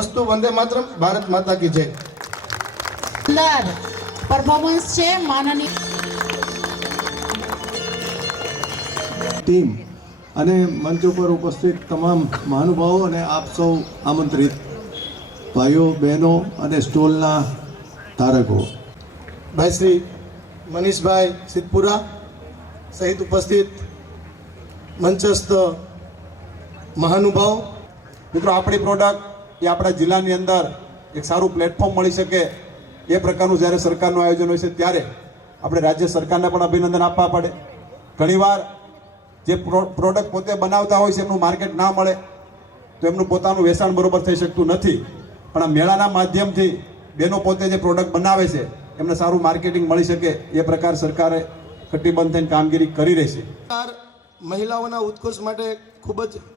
અસ્તુ વંદે માતરમ, ભારત માતા કી જય. પરફોર્મન્સ છે માનનીય ટીમ અને મંચ ઉપર ઉપસ્થિત તમામ મહાનુભાવો અને આપ સૌ આમંત્રિત ભાઈઓ બહેનો અને સ્ટોલના ધારકો, ભાઈ શ્રી મનીષભાઈ સિદ્ધપુરા સહિત ઉપસ્થિત મંચસ્થ મહાનુભાવ મિત્રો, આપણી પ્રોડક્ટ એ આપણા જિલ્લાની અંદર એક સારું પ્લેટફોર્મ મળી શકે એ પ્રકારનું જ્યારે સરકારનું આયોજન હોય છે ત્યારે આપણે રાજ્ય સરકારને પણ અભિનંદન આપવા પડે. ઘણીવાર જે પ્રોડક્ટ પોતે બનાવતા હોય છે એમનું માર્કેટ ના મળે તો એમનું પોતાનું વેચાણ બરોબર થઈ શકતું નથી, પણ આ મેળાના માધ્યમથી બેનો પોતે જે પ્રોડક્ટ બનાવે છે એમને સારું માર્કેટિંગ મળી શકે એ પ્રકાર સરકારે કટિબદ્ધ થઈને કામગીરી કરી રહી છે. મહિલાઓના ઉત્કર્ષ માટે ખૂબ જ